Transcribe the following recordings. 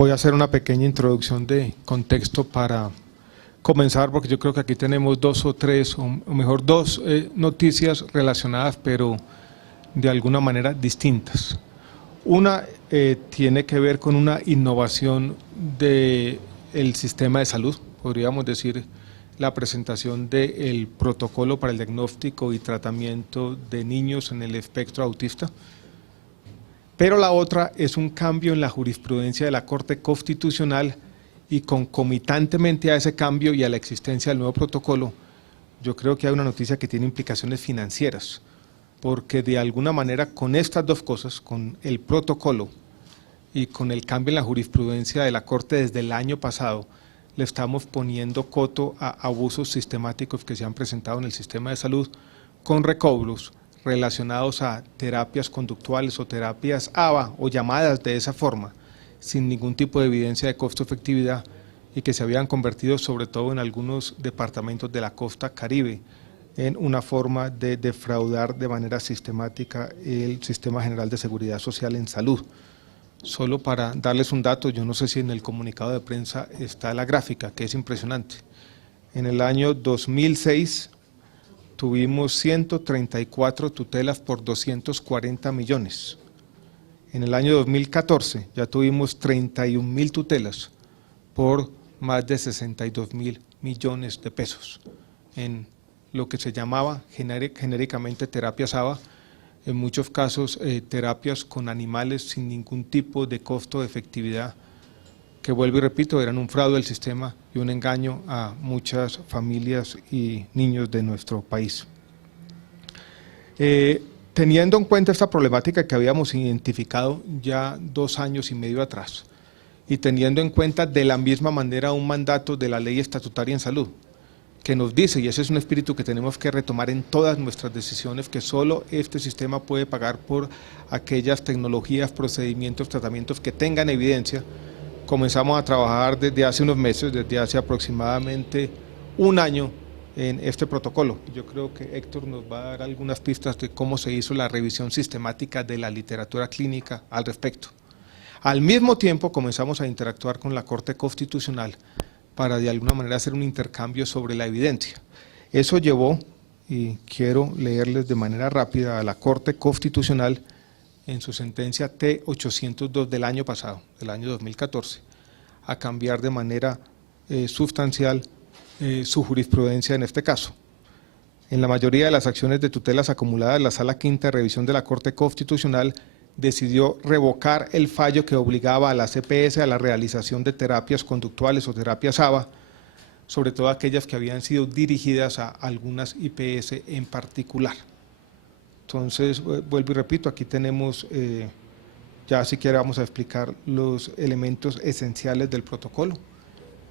Voy a hacer una pequeña introducción de contexto para comenzar, porque yo creo que aquí tenemos dos o tres, o mejor dos noticias relacionadas, pero de alguna manera distintas. Una tiene que ver con una innovación del sistema de salud, podríamos decir la presentación del protocolo para el diagnóstico y tratamiento de niños en el espectro autista. Pero la otra es un cambio en la jurisprudencia de la Corte Constitucional y concomitantemente a ese cambio y a la existencia del nuevo protocolo, yo creo que hay una noticia que tiene implicaciones financieras, porque de alguna manera con estas dos cosas, con el protocolo y con el cambio en la jurisprudencia de la Corte desde el año pasado, le estamos poniendo coto a abusos sistemáticos que se han presentado en el sistema de salud con recobros relacionados a terapias conductuales o terapias ABA o llamadas de esa forma, sin ningún tipo de evidencia de costo-efectividad y que se habían convertido sobre todo en algunos departamentos de la costa Caribe en una forma de defraudar de manera sistemática el Sistema General de Seguridad Social en salud. Solo para darles un dato, yo no sé si en el comunicado de prensa está la gráfica, que es impresionante. En el año 2006 tuvimos 134 tutelas por 240 millones. En el año 2014 ya tuvimos 31.000 tutelas por más de 62.000 millones de pesos en lo que se llamaba genéricamente terapias ABA, en muchos casos terapias con animales sin ningún tipo de costo de efectividad, que vuelvo y repito, eran un fraude del sistema y un engaño a muchas familias y niños de nuestro país. Teniendo en cuenta esta problemática que habíamos identificado ya 2 años y medio atrás y teniendo en cuenta de la misma manera un mandato de la ley estatutaria en salud que nos dice, y ese es un espíritu que tenemos que retomar en todas nuestras decisiones, que solo este sistema puede pagar por aquellas tecnologías, procedimientos, tratamientos que tengan evidencia. Comenzamos a trabajar desde hace unos meses, desde hace aproximadamente 1 año en este protocolo. Yo creo que Héctor nos va a dar algunas pistas de cómo se hizo la revisión sistemática de la literatura clínica al respecto. Al mismo tiempo comenzamos a interactuar con la Corte Constitucional para de alguna manera hacer un intercambio sobre la evidencia. Eso llevó, y quiero leerles de manera rápida, a la Corte Constitucional en su sentencia T-802 del año pasado, del año 2014, a cambiar de manera sustancial su jurisprudencia en este caso. En la mayoría de las acciones de tutelas acumuladas, la Sala Quinta de Revisión de la Corte Constitucional decidió revocar el fallo que obligaba a las EPS a la realización de terapias conductuales o terapias ABA, sobre todo aquellas que habían sido dirigidas a algunas IPS en particular. Entonces, vuelvo y repito, aquí tenemos, ya siquiera vamos a explicar los elementos esenciales del protocolo,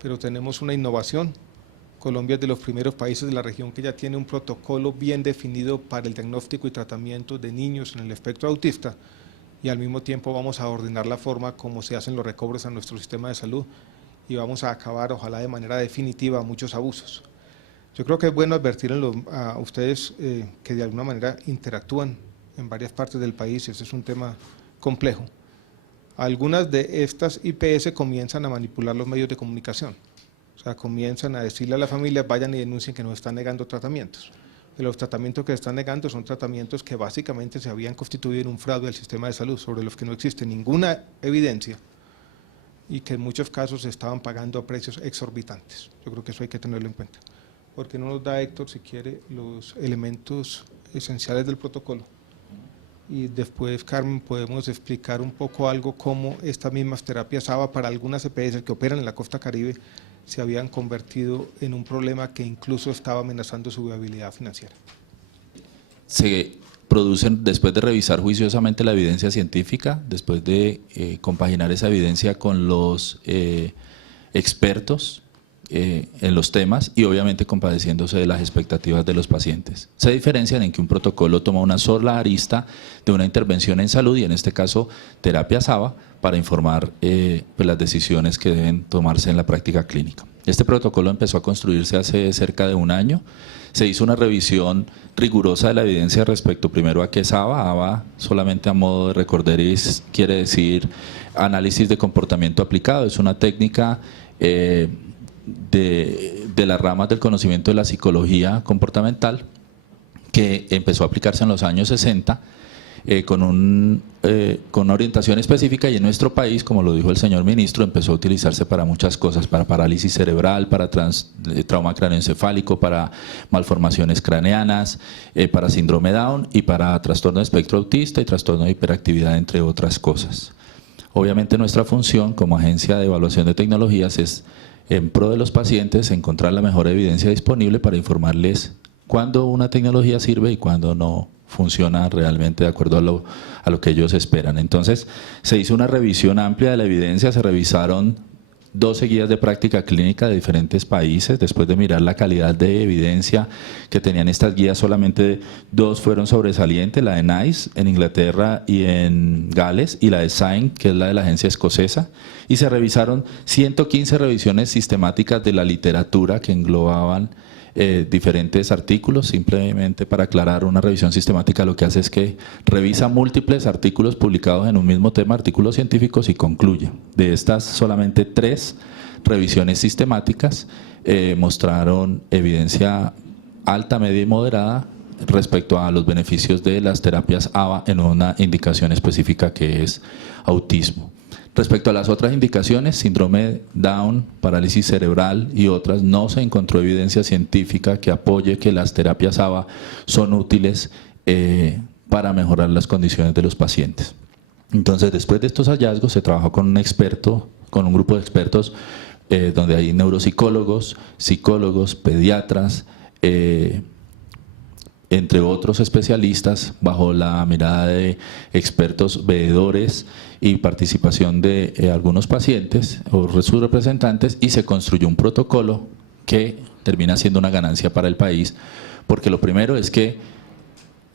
pero tenemos una innovación. Colombia es de los primeros países de la región que ya tiene un protocolo bien definido para el diagnóstico y tratamiento de niños en el espectro autista, y al mismo tiempo vamos a ordenar la forma como se hacen los recobros a nuestro sistema de salud y vamos a acabar, ojalá de manera definitiva, muchos abusos. Yo creo que es bueno advertir a ustedes que de alguna manera interactúan en varias partes del país, y ese es un tema complejo. Algunas de estas IPS comienzan a manipular los medios de comunicación, o sea, comienzan a decirle a la familia, vayan y denuncien que nos están negando tratamientos. Los tratamientos que están negando son tratamientos que básicamente se habían constituido en un fraude del sistema de salud, sobre los que no existe ninguna evidencia y que en muchos casos se estaban pagando a precios exorbitantes. Yo creo que eso hay que tenerlo en cuenta. ¿Por qué no nos da, Héctor, si quiere, los elementos esenciales del protocolo? Y después, Carmen, podemos explicar un poco algo cómo estas mismas terapias ABA para algunas EPS que operan en la costa Caribe se habían convertido en un problema que incluso estaba amenazando su viabilidad financiera. Se producen, después de revisar juiciosamente la evidencia científica, después de compaginar esa evidencia con los expertos en los temas y obviamente compadeciéndose de las expectativas de los pacientes. Se diferencian en que un protocolo toma una sola arista de una intervención en salud y en este caso terapias ABA para informar pues las decisiones que deben tomarse en la práctica clínica. Este protocolo empezó a construirse hace cerca de 1 año, se hizo una revisión rigurosa de la evidencia respecto primero a qué es ABA. ABA, solamente a modo de recorderis, quiere decir análisis de comportamiento aplicado. Es una técnica de las ramas del conocimiento de la psicología comportamental que empezó a aplicarse en los años 60 con una orientación específica, y en nuestro país, como lo dijo el señor ministro, empezó a utilizarse para muchas cosas: para parálisis cerebral, para trauma craneoencefálico, para malformaciones craneanas, para síndrome Down y para trastorno de espectro autista y trastorno de hiperactividad, entre otras cosas. Obviamente nuestra función como agencia de evaluación de tecnologías es, en pro de los pacientes, encontrar la mejor evidencia disponible para informarles cuándo una tecnología sirve y cuándo no funciona realmente de acuerdo a lo que ellos esperan. Entonces, se hizo una revisión amplia de la evidencia, se revisaron 12 guías de práctica clínica de diferentes países. Después de mirar la calidad de evidencia que tenían estas guías, solamente 2 fueron sobresalientes: la de NICE en Inglaterra y en Gales, y la de SIGN, que es la de la agencia escocesa. Y se revisaron 115 revisiones sistemáticas de la literatura que englobaban diferentes artículos. Simplemente para aclarar, una revisión sistemática lo que hace es que revisa múltiples artículos publicados en un mismo tema, artículos científicos, y concluye. De estas, solamente 3 revisiones sistemáticas mostraron evidencia alta, media y moderada respecto a los beneficios de las terapias ABA en una indicación específica que es autismo. Respecto a las otras indicaciones, síndrome Down, parálisis cerebral y otras, no se encontró evidencia científica que apoye que las terapias ABA son útiles para mejorar las condiciones de los pacientes. Entonces, después de estos hallazgos, se trabajó con un grupo de expertos donde hay neuropsicólogos, psicólogos, pediatras, entre otros especialistas, bajo la mirada de expertos veedores y participación de algunos pacientes o sus representantes, y se construyó un protocolo que termina siendo una ganancia para el país, porque lo primero es que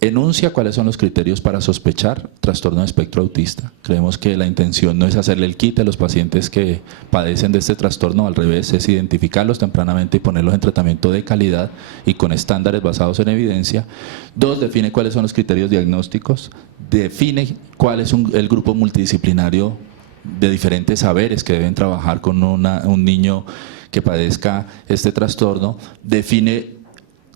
enuncia cuáles son los criterios para sospechar trastorno de espectro autista. Creemos que la intención no es hacerle el quite a los pacientes que padecen de este trastorno, al revés, es identificarlos tempranamente y ponerlos en tratamiento de calidad y con estándares basados en evidencia. 2, define cuáles son los criterios diagnósticos, define cuál es el grupo multidisciplinario de diferentes saberes que deben trabajar con un niño que padezca este trastorno, define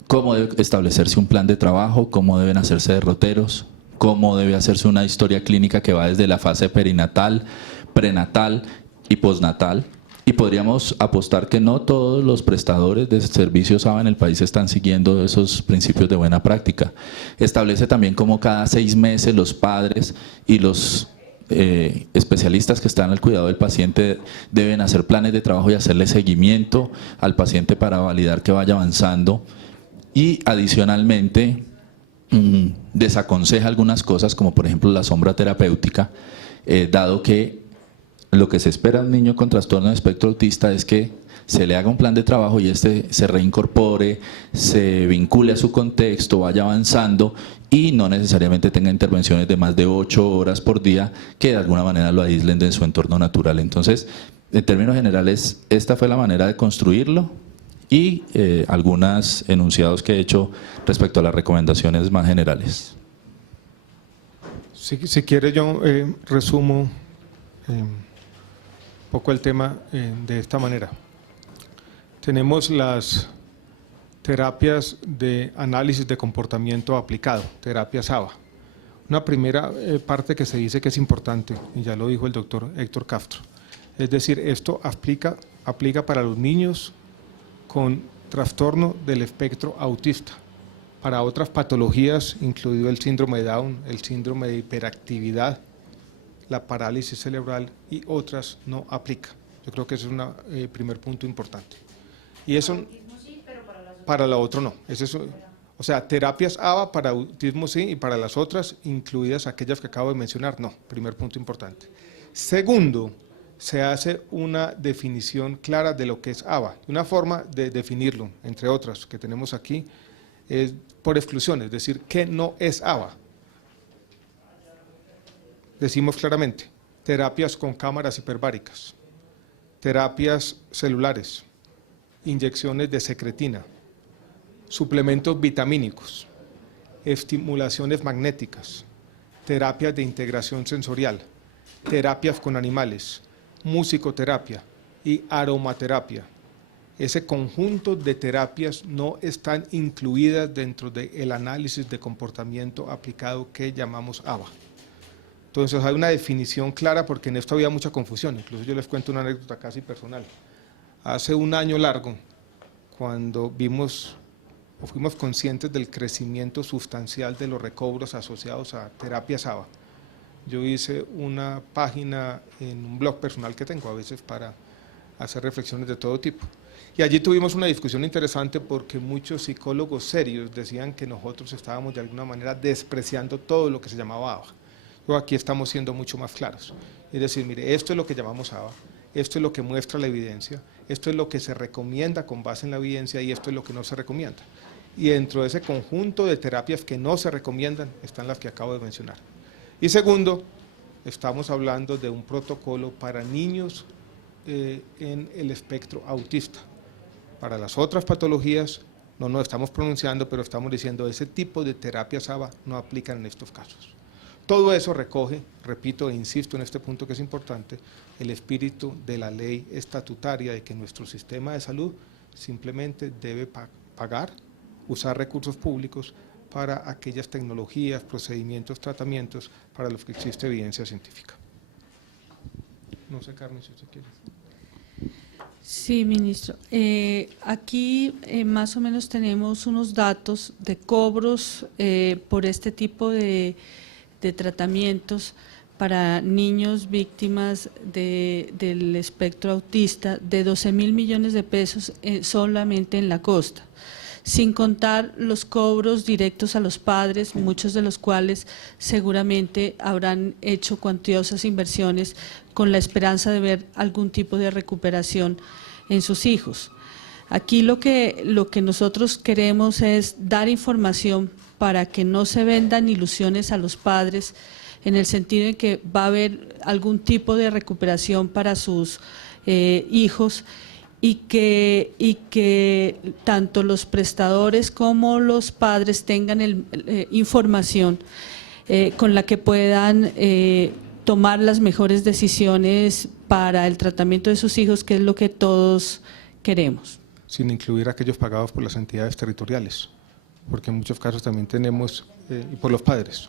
cómo debe establecerse un plan de trabajo, cómo deben hacerse derroteros, cómo debe hacerse una historia clínica que va desde la fase perinatal, prenatal y postnatal. Y podríamos apostar que no todos los prestadores de servicios ABA en el país están siguiendo esos principios de buena práctica. Establece también cómo cada 6 meses los padres y los especialistas que están al cuidado del paciente deben hacer planes de trabajo y hacerle seguimiento al paciente para validar que vaya avanzando. Y adicionalmente desaconseja algunas cosas, como por ejemplo la sombra terapéutica, dado que lo que se espera de un niño con trastorno de espectro autista es que se le haga un plan de trabajo y se reincorpore, se vincule a su contexto, vaya avanzando y no necesariamente tenga intervenciones de más de 8 horas por día que de alguna manera lo aíslen de su entorno natural. Entonces, en términos generales, esta fue la manera de construirlo, y algunos enunciados que he hecho respecto a las recomendaciones más generales. Si quiere, yo resumo un poco el tema de esta manera. Tenemos las terapias de análisis de comportamiento aplicado, terapias ABA. Una primera parte que se dice que es importante, y ya lo dijo el doctor Héctor Castro, es decir, esto aplica para los niños con trastorno del espectro autista. Para otras patologías, incluido el síndrome de Down, el síndrome de hiperactividad, la parálisis cerebral y otras, no aplica. Yo creo que ese es un primer punto importante. Y eso, para la otra no. O sea, terapias ABA para autismo sí, y para las otras, incluidas aquellas que acabo de mencionar, no. Primer punto importante. Segundo, se hace una definición clara de lo que es ABA. Una forma de definirlo, entre otras que tenemos aquí, es por exclusión, es decir, ¿qué no es ABA? Decimos claramente, terapias con cámaras hiperbáricas, terapias celulares, inyecciones de secretina, suplementos vitamínicos, estimulaciones magnéticas, terapias de integración sensorial, terapias con animales, musicoterapia y aromaterapia. Ese conjunto de terapias no están incluidas dentro del análisis de comportamiento aplicado que llamamos ABA. Entonces hay una definición clara porque en esto había mucha confusión. Incluso yo les cuento una anécdota casi personal. Hace un año largo, cuando fuimos conscientes del crecimiento sustancial de los recobros asociados a terapias ABA, yo hice una página en un blog personal que tengo a veces para hacer reflexiones de todo tipo. Y allí tuvimos una discusión interesante porque muchos psicólogos serios decían que nosotros estábamos de alguna manera despreciando todo lo que se llamaba ABA. Pero aquí estamos siendo mucho más claros. Es decir, mire, esto es lo que llamamos ABA, esto es lo que muestra la evidencia, esto es lo que se recomienda con base en la evidencia y esto es lo que no se recomienda. Y dentro de ese conjunto de terapias que no se recomiendan están las que acabo de mencionar. Y segundo, estamos hablando de un protocolo para niños en el espectro autista. Para las otras patologías no nos estamos pronunciando, pero estamos diciendo ese tipo de terapias ABA no aplican en estos casos. Todo eso recoge, repito e insisto en este punto que es importante, el espíritu de la ley estatutaria de que nuestro sistema de salud simplemente debe pagar, usar recursos públicos para aquellas tecnologías, procedimientos, tratamientos para los que existe evidencia científica. No sé, Carmen, si usted quiere. Sí, ministro. Aquí más o menos tenemos unos datos de cobros por este tipo de tratamientos para niños víctimas del espectro autista de 12.000 millones de pesos solamente en la costa, sin contar los cobros directos a los padres, muchos de los cuales seguramente habrán hecho cuantiosas inversiones con la esperanza de ver algún tipo de recuperación en sus hijos. Aquí lo que nosotros queremos es dar información para que no se vendan ilusiones a los padres, en el sentido de que va a haber algún tipo de recuperación para sus hijos, y que tanto los prestadores como los padres tengan información con la que puedan tomar las mejores decisiones para el tratamiento de sus hijos, que es lo que todos queremos. Sin incluir aquellos pagados por las entidades territoriales, porque en muchos casos también tenemos, y por los padres,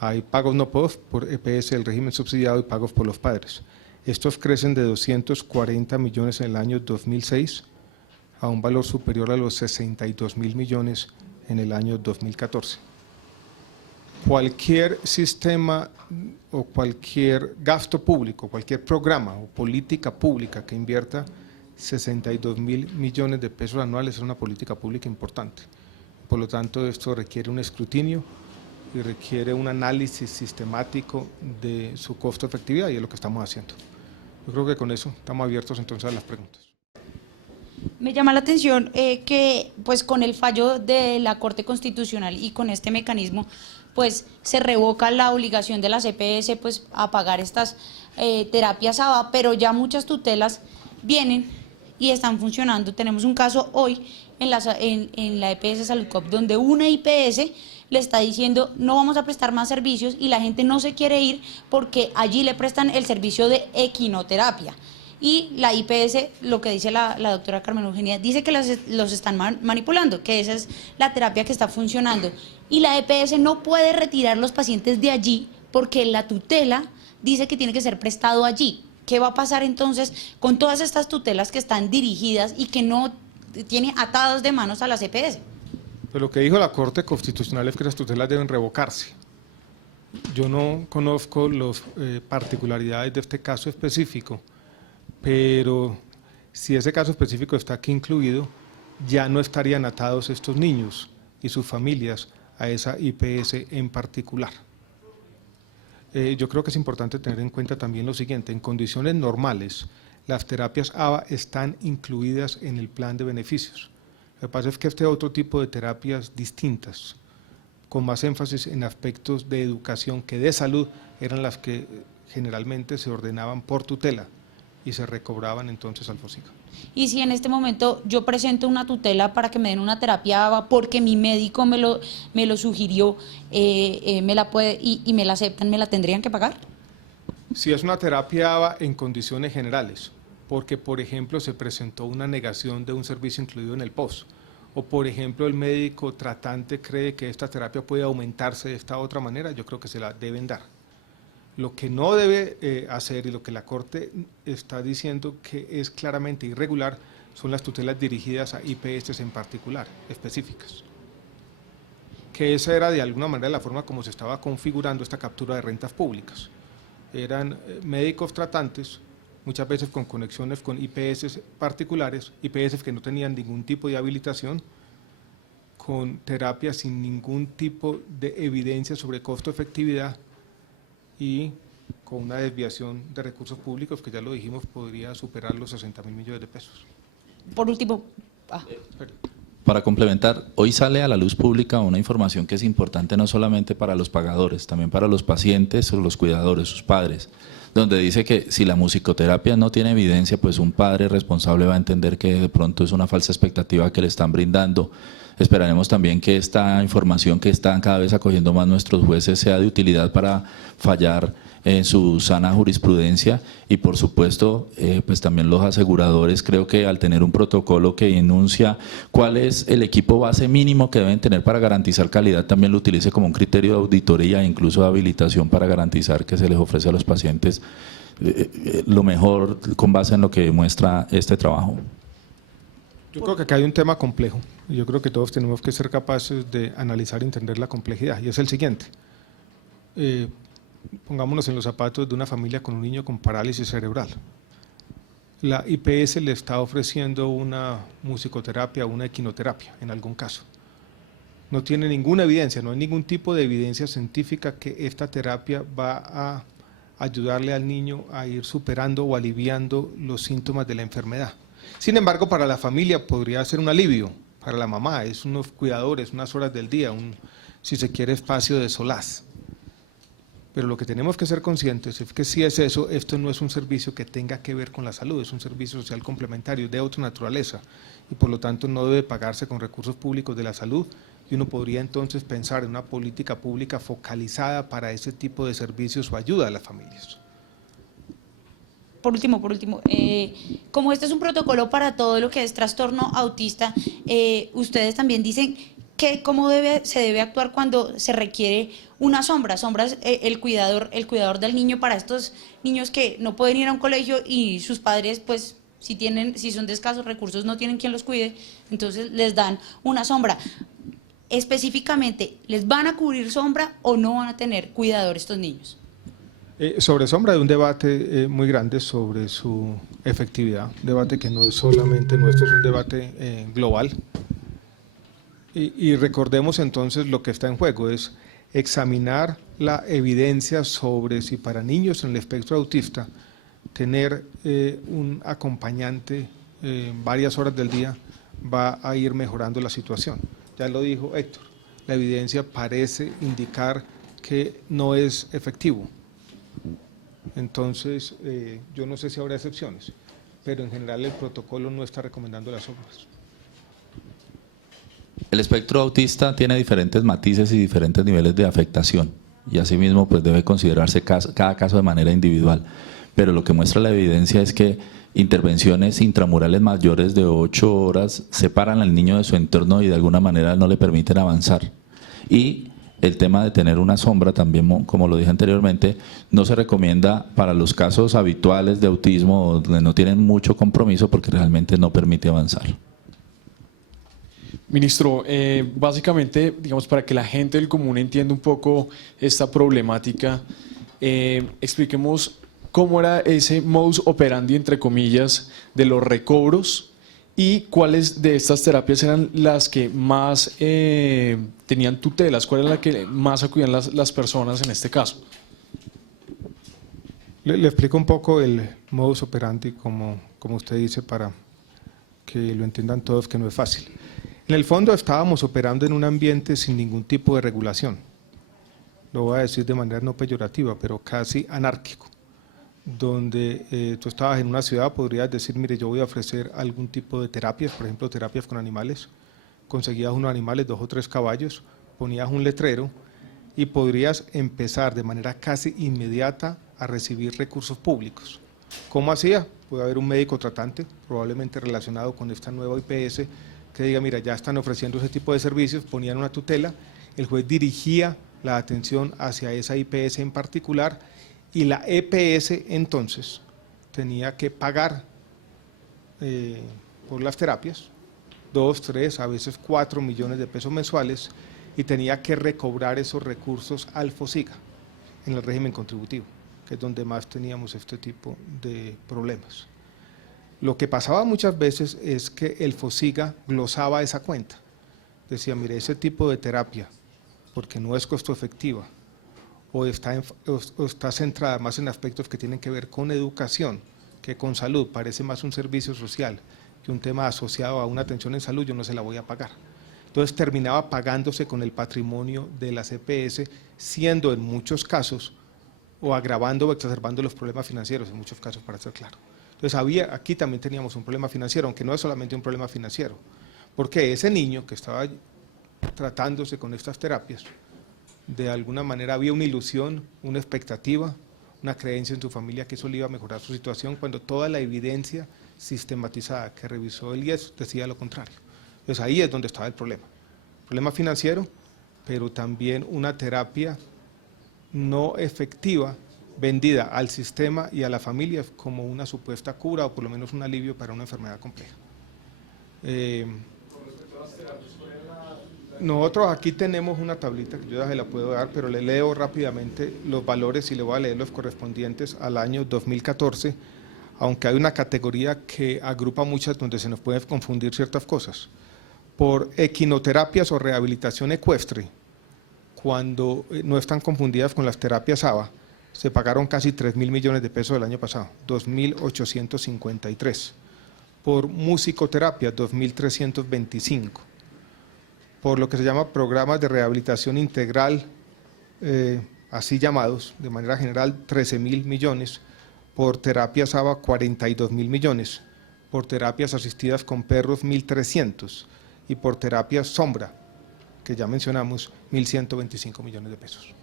hay pagos no POF por EPS, el régimen subsidiado, y pagos por los padres. Estos crecen de 240 millones en el año 2006 a un valor superior a los 62.000 millones en el año 2014. Cualquier sistema o cualquier gasto público, cualquier programa o política pública que invierta 62.000 millones de pesos anuales es una política pública importante. Por lo tanto, esto requiere un escrutinio y requiere un análisis sistemático de su costo-efectividad, y es lo que estamos haciendo. Yo creo que con eso estamos abiertos entonces a las preguntas. Me llama la atención que pues con el fallo de la Corte Constitucional y con este mecanismo pues se revoca la obligación de las EPS pues a pagar estas terapias ABA, pero ya muchas tutelas vienen y están funcionando. Tenemos un caso hoy en la EPS Saludcop donde una IPS le está diciendo no vamos a prestar más servicios y la gente no se quiere ir porque allí le prestan el servicio de equinoterapia. Y la IPS, lo que dice la doctora Carmen Eugenia, dice que los están manipulando, que esa es la terapia que está funcionando. Y la EPS no puede retirar los pacientes de allí porque la tutela dice que tiene que ser prestado allí. ¿Qué va a pasar entonces con todas estas tutelas que están dirigidas y que no tiene atadas de manos a las EPS? Pues lo que dijo la Corte Constitucional es que las tutelas deben revocarse. Yo no conozco las particularidades de este caso específico, pero si ese caso específico está aquí incluido, ya no estarían atados estos niños y sus familias a esa IPS en particular. Yo creo que es importante tener en cuenta también lo siguiente: en condiciones normales, las terapias ABA están incluidas en el plan de beneficios. Lo que pasa es que este otro tipo de terapias distintas, con más énfasis en aspectos de educación que de salud, eran las que generalmente se ordenaban por tutela y se recobraban entonces al FOSICA. Y si en este momento yo presento una tutela para que me den una terapia ABA porque mi médico me lo sugirió, me la puede y me la aceptan, ¿me la tendrían que pagar? Si es una terapia ABA en condiciones generales, porque por ejemplo se presentó una negación de un servicio incluido en el POS, o por ejemplo el médico tratante cree que esta terapia puede aumentarse de esta otra manera, yo creo que se la deben dar. Lo que no debe hacer y lo que la Corte está diciendo que es claramente irregular son las tutelas dirigidas a IPS en particular, específicas. Que esa era de alguna manera la forma como se estaba configurando esta captura de rentas públicas. Eran médicos tratantes, muchas veces con conexiones con IPS particulares, IPS que no tenían ningún tipo de habilitación, con terapias sin ningún tipo de evidencia sobre costo-efectividad, y con una desviación de recursos públicos que ya lo dijimos podría superar los 60.000 millones de pesos. Por último, Para complementar, hoy sale a la luz pública una información que es importante no solamente para los pagadores, también para los pacientes o los cuidadores, sus padres, donde dice que si la musicoterapia no tiene evidencia, pues un padre responsable va a entender que de pronto es una falsa expectativa que le están brindando. Esperaremos también que esta información que están cada vez acogiendo más nuestros jueces sea de utilidad para fallar en su sana jurisprudencia y por supuesto pues también los aseguradores creo que al tener un protocolo que enuncia cuál es el equipo base mínimo que deben tener para garantizar calidad, también lo utilice como un criterio de auditoría e incluso de habilitación para garantizar que se les ofrece a los pacientes lo mejor con base en lo que muestra este trabajo. Yo creo que acá hay un tema complejo y yo creo que todos tenemos que ser capaces de analizar y entender la complejidad y es el siguiente. Pongámonos en los zapatos de una familia con un niño con parálisis cerebral. La IPS le está ofreciendo una musicoterapia o una equinoterapia en algún caso. No tiene ninguna evidencia, no hay ningún tipo de evidencia científica que esta terapia va a ayudarle al niño a ir superando o aliviando los síntomas de la enfermedad. Sin embargo, para la familia podría ser un alivio, para la mamá, es unos cuidadores, unas horas del día, si se quiere, espacio de solaz. Pero lo que tenemos que ser conscientes es que si es eso, esto no es un servicio que tenga que ver con la salud, es un servicio social complementario de otra naturaleza y por lo tanto no debe pagarse con recursos públicos de la salud y uno podría entonces pensar en una política pública focalizada para ese tipo de servicios o ayuda a las familias. Por último, como este es un protocolo para todo lo que es trastorno autista, ustedes también dicen que cómo se debe actuar cuando se requiere una sombra. Sombra es el cuidador del niño para estos niños que no pueden ir a un colegio y sus padres, pues, si son de escasos recursos, no tienen quien los cuide, entonces les dan una sombra. Específicamente, ¿les van a cubrir sombra o no van a tener cuidador estos niños? Sobre sombra hay un debate muy grande sobre su efectividad, un debate que no es solamente nuestro, es un debate global. Y recordemos entonces lo que está en juego, es examinar la evidencia sobre si para niños en el espectro autista tener un acompañante varias horas del día va a ir mejorando la situación. Ya lo dijo Héctor, la evidencia parece indicar que no es efectivo. Entonces, yo no sé si habrá excepciones, pero en general el protocolo no está recomendando las sombras. El espectro autista tiene diferentes matices y diferentes niveles de afectación y asimismo pues debe considerarse cada caso de manera individual, pero lo que muestra la evidencia es que intervenciones intramurales mayores de 8 horas separan al niño de su entorno y de alguna manera no le permiten avanzar. Y el tema de tener una sombra también, como lo dije anteriormente, no se recomienda para los casos habituales de autismo donde no tienen mucho compromiso porque realmente no permite avanzar. Ministro, básicamente, digamos, para que la gente del común entienda un poco esta problemática, expliquemos cómo era ese modus operandi, entre comillas, de los recobros y cuáles de estas terapias eran las que más tenían tutelas, cuál era la que más acudían las personas en este caso. Le explico un poco el modus operandi, como usted dice, para que lo entiendan todos, que no es fácil. En el fondo estábamos operando en un ambiente sin ningún tipo de regulación, lo voy a decir de manera no peyorativa, pero casi anárquico, donde tú estabas en una ciudad, podrías decir, mire, yo voy a ofrecer algún tipo de terapias, por ejemplo, terapias con animales, conseguías unos animales, 2 o 3 caballos, ponías un letrero y podrías empezar de manera casi inmediata a recibir recursos públicos. ¿Cómo hacía? Puede haber un médico tratante, probablemente relacionado con esta nueva IPS, que diga, mira, ya están ofreciendo ese tipo de servicios, ponían una tutela, el juez dirigía la atención hacia esa IPS en particular y la EPS entonces tenía que pagar por las terapias, 2, 3, a veces 4 millones de pesos mensuales y tenía que recobrar esos recursos al FOSIGA en el régimen contributivo, que es donde más teníamos este tipo de problemas. Lo que pasaba muchas veces es que el FOSIGA glosaba esa cuenta, decía, mire, ese tipo de terapia, porque no es costo efectiva, o está centrada más en aspectos que tienen que ver con educación que con salud, parece más un servicio social que un tema asociado a una atención en salud, yo no se la voy a pagar. Entonces terminaba pagándose con el patrimonio de las EPS, siendo en muchos casos, o agravando o exacerbando los problemas financieros, en muchos casos, para ser claro. Entonces aquí también teníamos un problema financiero, aunque no es solamente un problema financiero, porque ese niño que estaba tratándose con estas terapias, de alguna manera había una ilusión, una expectativa, una creencia en su familia que eso le iba a mejorar su situación, cuando toda la evidencia sistematizada que revisó el IES decía lo contrario. Entonces ahí es donde estaba el problema financiero, pero también una terapia no efectiva, vendida al sistema y a la familia como una supuesta cura o por lo menos un alivio para una enfermedad compleja. Nosotros aquí tenemos una tablita que yo ya se la puedo dar, pero le leo rápidamente los valores y le voy a leer los correspondientes al año 2014, aunque hay una categoría que agrupa muchas donde se nos pueden confundir ciertas cosas. Por equinoterapias o rehabilitación ecuestre, cuando no están confundidas con las terapias ABA, se pagaron casi 3.000 millones de pesos el año pasado, 2.853. Por musicoterapias, 2.325. Por lo que se llama programas de rehabilitación integral, así llamados, de manera general, 13.000 millones. Por terapias ABA, 42.000 millones. Por terapias asistidas con perros, 1.300. Y por terapias sombra, que ya mencionamos, 1.125 millones de pesos.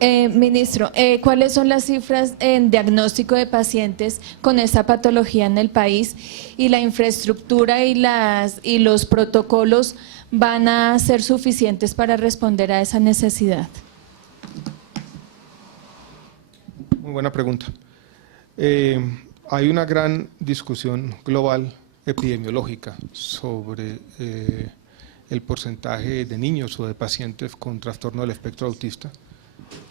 Ministro, ¿cuáles son las cifras en diagnóstico de pacientes con esta patología en el país? ¿Y la infraestructura y los protocolos van a ser suficientes para responder a esa necesidad? Muy buena pregunta. Hay una gran discusión global epidemiológica sobre el porcentaje de niños o de pacientes con trastorno del espectro autista.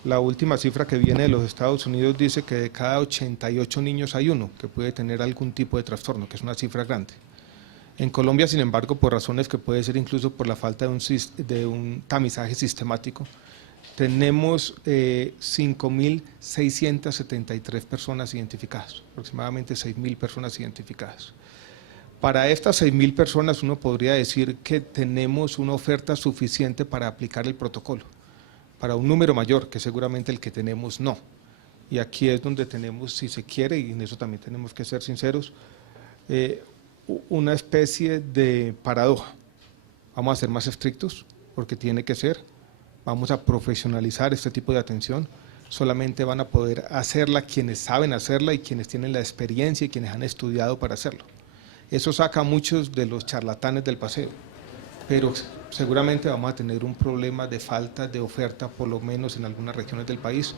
La última cifra que viene de los Estados Unidos dice que de cada 88 niños hay uno que puede tener algún tipo de trastorno, que es una cifra grande. En Colombia, sin embargo, por razones que puede ser incluso por la falta de un tamizaje sistemático, tenemos 5.673 personas identificadas, aproximadamente 6.000 personas identificadas. Para estas 6.000 personas uno podría decir que tenemos una oferta suficiente para aplicar el protocolo. Para un número mayor, que seguramente el que tenemos no. Y aquí es donde tenemos, si se quiere, y en eso también tenemos que ser sinceros, una especie de paradoja. Vamos a ser más estrictos, porque tiene que ser. Vamos a profesionalizar este tipo de atención. Solamente van a poder hacerla quienes saben hacerla y quienes tienen la experiencia y quienes han estudiado para hacerlo. Eso saca a muchos de los charlatanes del paseo, pero seguramente vamos a tener un problema de falta de oferta, por lo menos en algunas regiones del país,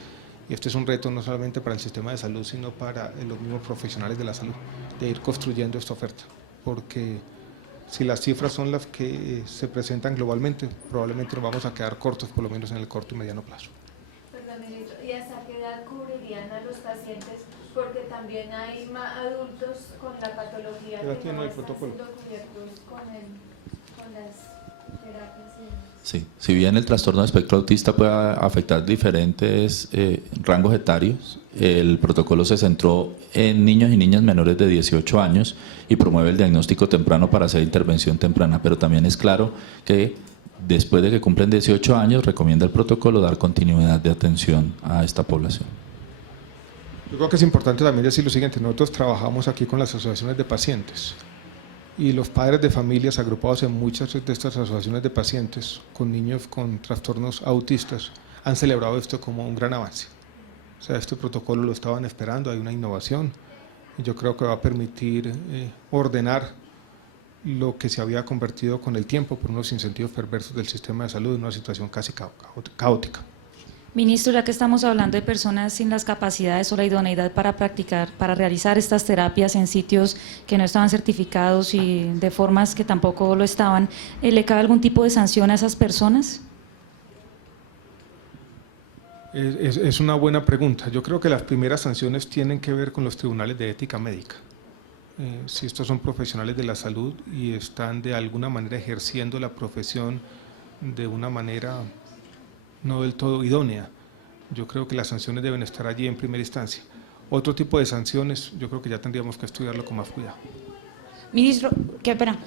y este es un reto no solamente para el sistema de salud, sino para los mismos profesionales de la salud, de ir construyendo esta oferta, porque si las cifras son las que se presentan globalmente, probablemente nos vamos a quedar cortos, por lo menos en el corto y mediano plazo. Perdón, ministro, ¿y hasta qué edad cubrirían a los pacientes? Porque también hay adultos con la patología que no están siendo cubiertos con las terapias. Sí, si bien el trastorno de espectro autista puede afectar diferentes rangos etarios, el protocolo se centró en niños y niñas menores de 18 años y promueve el diagnóstico temprano para hacer intervención temprana, pero también es claro que después de que cumplen 18 años, recomienda el protocolo dar continuidad de atención a esta población. Yo creo que es importante también decir lo siguiente: nosotros trabajamos aquí con las asociaciones de pacientes y los padres de familias agrupados en muchas de estas asociaciones de pacientes con niños con trastornos autistas han celebrado esto como un gran avance. O sea, este protocolo lo estaban esperando, hay una innovación y yo creo que va a permitir ordenar lo que se había convertido con el tiempo por unos incentivos perversos del sistema de salud en una situación casi caótica. Ministro, ya que estamos hablando de personas sin las capacidades o la idoneidad para practicar, para realizar estas terapias en sitios que no estaban certificados y de formas que tampoco lo estaban, ¿le cabe algún tipo de sanción a esas personas? Es una buena pregunta. Yo creo que las primeras sanciones tienen que ver con los tribunales de ética médica. Si estos son profesionales de la salud y están de alguna manera ejerciendo la profesión de una manera no del todo idónea, yo creo que las sanciones deben estar allí en primera instancia. Otro tipo de sanciones, yo creo que ya tendríamos que estudiarlo con más cuidado. Ministro, qué pena,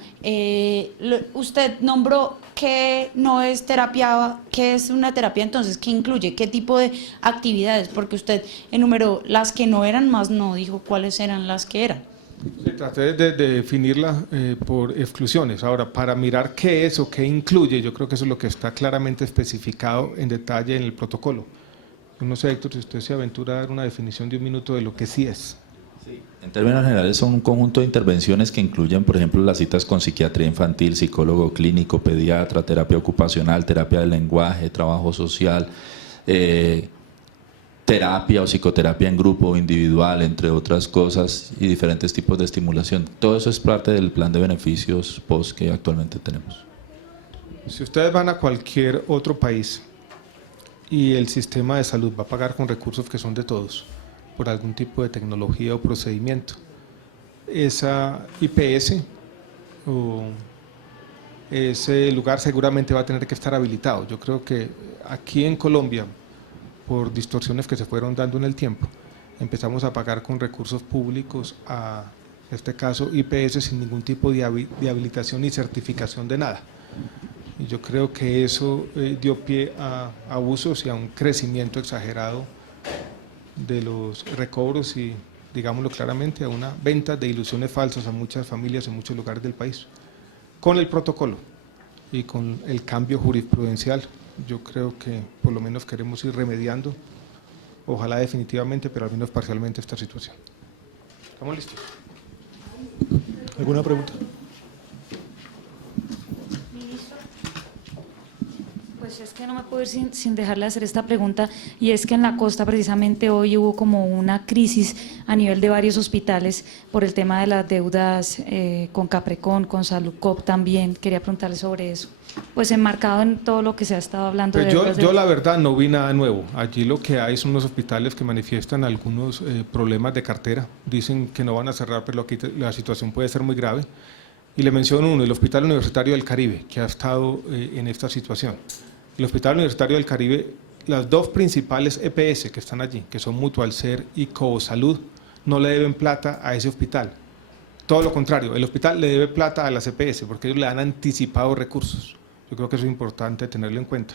usted nombró que no es terapia, ¿qué es una terapia entonces? ¿Qué incluye? ¿Qué tipo de actividades? Porque usted enumeró las que no eran, más no dijo cuáles eran las que eran. Sí, traté de definirla por exclusiones. Ahora, para mirar qué es o qué incluye, yo creo que eso es lo que está claramente especificado en detalle en el protocolo. Yo no sé, Héctor, si usted se aventura a dar una definición de un minuto de lo que sí es. Sí. En términos generales son un conjunto de intervenciones que incluyen, por ejemplo, las citas con psiquiatría infantil, psicólogo clínico, pediatra, terapia ocupacional, terapia del lenguaje, trabajo social, terapia o psicoterapia en grupo o individual, entre otras cosas, y diferentes tipos de estimulación. Todo eso es parte del plan de beneficios POS que actualmente tenemos. Si ustedes van a cualquier otro país y el sistema de salud va a pagar con recursos que son de todos, por algún tipo de tecnología o procedimiento, esa IPS o ese lugar seguramente va a tener que estar habilitado. Yo creo que aquí en Colombia, por distorsiones que se fueron dando en el tiempo, empezamos a pagar con recursos públicos a, en este caso, IPS sin ningún tipo de habilitación ni certificación de nada. Y yo creo que eso dio pie a abusos y a un crecimiento exagerado de los recobros y, digámoslo claramente, a una venta de ilusiones falsas a muchas familias en muchos lugares del país. Con el protocolo y con el cambio jurisprudencial, yo creo que por lo menos queremos ir remediando, ojalá definitivamente, pero al menos parcialmente, esta situación. ¿Estamos listos? ¿Alguna pregunta? Pues es que no me puedo ir sin dejarle hacer esta pregunta, y es que en la costa precisamente hoy hubo como una crisis a nivel de varios hospitales por el tema de las deudas con Caprecon, con Saludcop también. Quería preguntarle sobre eso, pues enmarcado en todo lo que se ha estado hablando. Pues yo la verdad no vi nada nuevo. Allí lo que hay son unos hospitales que manifiestan algunos problemas de cartera, dicen que no van a cerrar, pero aquí la situación puede ser muy grave. Y le menciono uno, el Hospital Universitario del Caribe, que ha estado en esta situación. El Hospital Universitario del Caribe, las dos principales EPS que están allí, que son Mutualser y Cosalud, no le deben plata a ese hospital. Todo lo contrario, el hospital le debe plata a las EPS porque ellos le han anticipado recursos. Yo creo que eso es importante tenerlo en cuenta.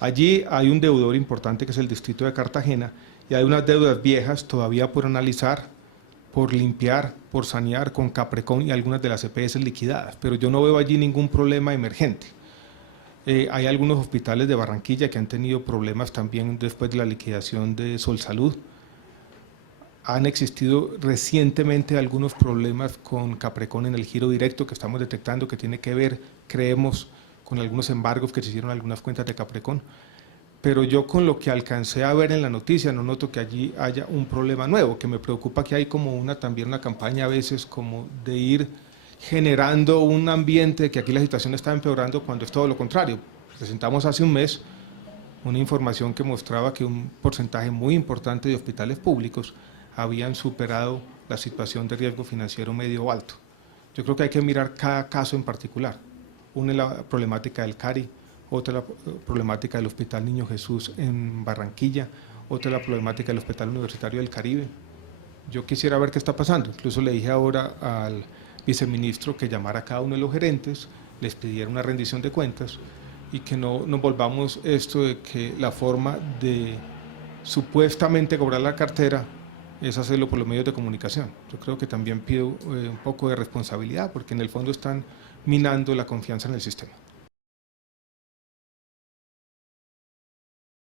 Allí hay un deudor importante que es el distrito de Cartagena y hay unas deudas viejas todavía por analizar, por limpiar, por sanear con Caprecon y algunas de las EPS liquidadas, pero yo no veo allí ningún problema emergente. Hay algunos hospitales de Barranquilla que han tenido problemas también después de la liquidación de Solsalud. Han existido recientemente algunos problemas con Caprecon en el giro directo que estamos detectando que tiene que ver, creemos, con algunos embargos que se hicieron a algunas cuentas de Caprecon. Pero yo con lo que alcancé a ver en la noticia no noto que allí haya un problema nuevo, que me preocupa que hay como también una campaña a veces como de ir generando un ambiente que aquí la situación está empeorando cuando es todo lo contrario. Presentamos hace un mes una información que mostraba que un porcentaje muy importante de hospitales públicos habían superado la situación de riesgo financiero medio o alto. Yo creo que hay que mirar cada caso en particular. Una es la problemática del CARI, otra la problemática del Hospital Niño Jesús en Barranquilla, otra la problemática del Hospital Universitario del Caribe. Yo quisiera ver qué está pasando. Incluso le dije ahora al viceministro que llamara a cada uno de los gerentes, les pidiera una rendición de cuentas y que no nos volvamos esto de que la forma de supuestamente cobrar la cartera es hacerlo por los medios de comunicación. Yo creo que también pido un poco de responsabilidad porque en el fondo están minando la confianza en el sistema.